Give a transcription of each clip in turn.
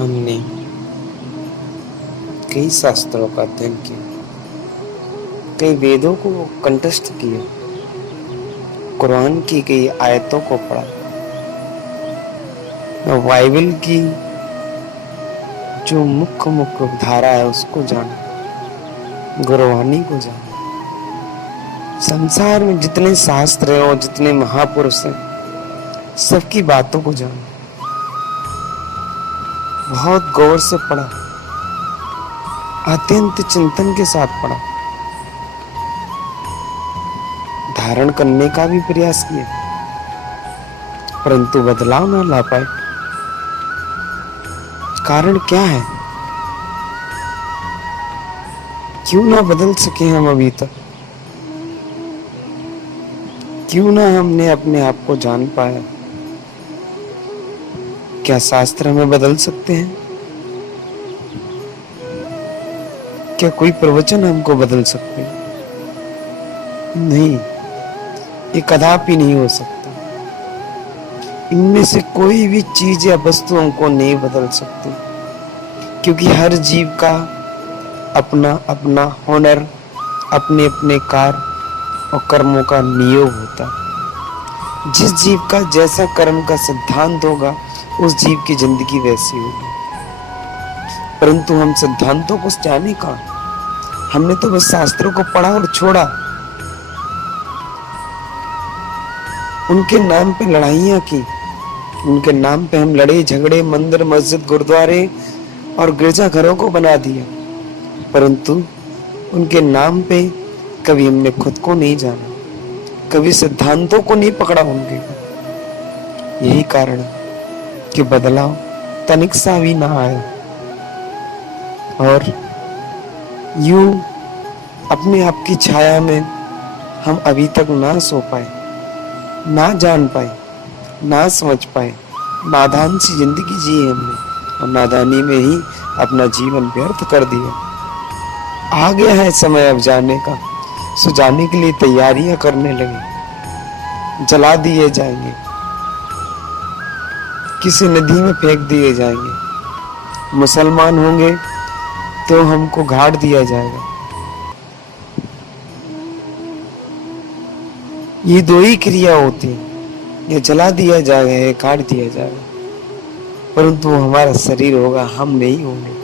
हमने कई शास्त्रों का अध्ययन किया, कई वेदों को कंठस्थ किया, कुरान की कई आयतों को पढ़ा, बाइबल की जो मुख्य धारा है उसको जाना, गुरबानी को जाना। संसार में जितने शास्त्र हैं और जितने महापुरुष हैं, सबकी बातों को जाना। बहुत गौर से पढ़ा, अत्यंत चिंतन के साथ पढ़ा, धारण करने का भी प्रयास किया, परंतु बदलाव ना ला पाए। कारण क्या है? क्यों ना बदल सके हम अभी तक? क्यों ना हमने अपने आप को जान पाया? क्या शास्त्र हमें बदल सकते हैं? क्या कोई प्रवचन हमको बदल सकते हैं? नहीं, ये कदापि नहीं हो सकता। इनमें से कोई भी चीज या वस्तु हमको नहीं बदल सकती, क्योंकि हर जीव का अपना अपना हुनर, अपने अपने कार्य और कर्मों का नियोग होता है। जिस जीव का जैसा कर्म का सिद्धांत होगा, उस जीव की जिंदगी वैसी होगी। परंतु हम सिद्धांतों को जाने का, हमने तो बस शास्त्रों को पढ़ा और छोड़ा। उनके नाम पे लड़ाइयां की, उनके नाम पे हम लड़े झगड़े, मंदिर मस्जिद गुरुद्वारे और गिरजाघरों को बना दिया, परंतु उनके नाम पे कभी हमने खुद को नहीं जाना, कभी सिद्धांतों को नहीं पकड़ा उनके। यही कारण है कि बदलाव तनिक सा भी ना आया और यूं अपने आप की छाया में हम अभी तक ना सो पाए, ना जान पाए, ना समझ पाए। नादान सी जिंदगी जी हमने और नादानी में ही अपना जीवन व्यर्थ कर दिया। आ गया है समय अब जाने का, सो जाने के लिए तैयारियां करने लगे। जला दिए जाएंगे, किसी नदी में फेंक दिए जाएंगे। मुसलमान होंगे तो हमको गाड़ दिया जाएगा। ये दो ही क्रिया होती है, ये जला दिया जाएगा, ये काट दिया जाएगा, परंतु हमारा शरीर होगा, हम नहीं होंगे।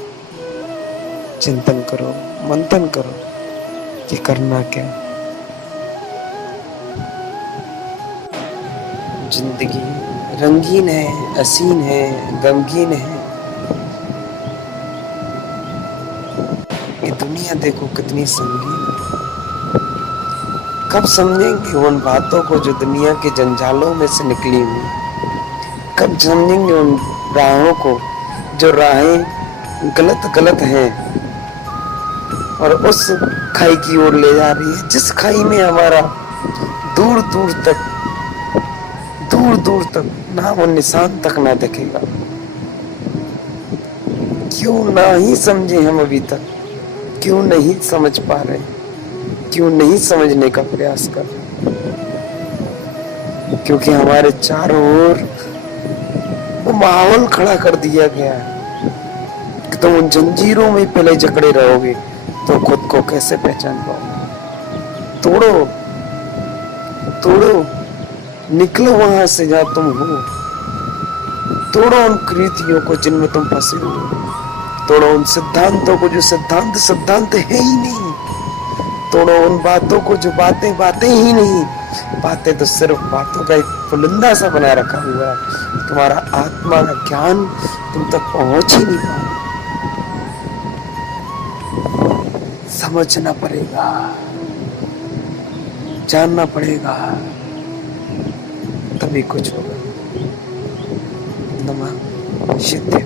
चिंतन करो, मंथन करो कि करना क्या। जिंदगी रंगीन है, हसीन है, गमगीन है। ये दुनिया देखो कितनी संगीन है। कब समझेंगे उन बातों को जो दुनिया के जंजालों में से निकली हुई? कब समझेंगे उन राहों को जो राहें गलत गलत हैं और उस खाई की ओर ले जा रही है, जिस खाई में हमारा दूर दूर तक नाम और निशान तक ना दिखेगा? क्यों ना ही समझे हम अभी तक? क्यों नहीं समझ पा रहे? क्यों नहीं समझने का प्रयास कर रहे? क्योंकि हमारे चारों ओर वो माहौल खड़ा कर दिया गया है कि तुम उन जंजीरों में पहले जकड़े रहोगे तो खुद को कैसे पहचान पाओगे? तोड़ो, निकलो वहां से जहां तुम हो। तोड़ो उन कृतियों को जिनमें तुम फंसे हो। तोड़ो उन सिद्धांतों को जो सिद्धांत है ही नहीं। तोड़ो उन बातों को जो बातें ही नहीं। बातें तो सिर्फ बातों का एक पुलिंदा सा बना रखा हुआ है। तुम्हारा आत्मा का ज्ञान तुम तक पहुंच ही नहीं पाओ। समझना पड़ेगा, जानना पड़ेगा, तभी कुछ होगा। नमः शिवाय।